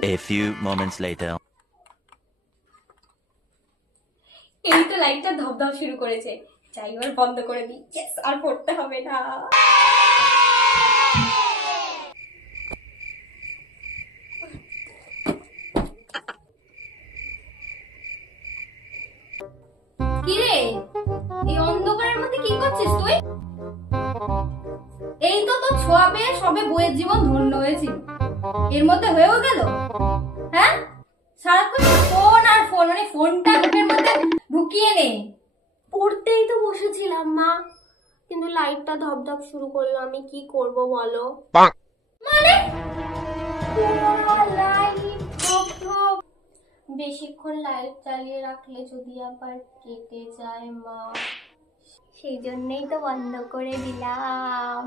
few moments later. এই তো লাইটটা ধপধপ শুরু করেছে। যাই এবার বন্ধ করে দিই। Yes, আর পড়তে হবে না। কিরে এই অন্ধকারের মধ্যে কি করছিস তুই? এই তো তোর ছোঁয়া পেয়ে সবে বইয়ের জীবন ধন্য হয়েছিল। এর মধ্যে হয়েও গেল? হ্যাঁ? সারাক্ষণ ফোন আর ফোন মানে ফোনটা মুখের মধ্যে ঢুকিয়ে নে পড়তেই তো বসেছিলাম মা। কিন্তু লাইটটা ধপধপ শুরু করল। আমি কি করব বলো? মানে? লাইট বেশিক্ষণ লাইট চালিয়ে রাখলে যদি আবার কেটে যায় মা। সেই জন্যই তো বন্ধ করে দিলাম।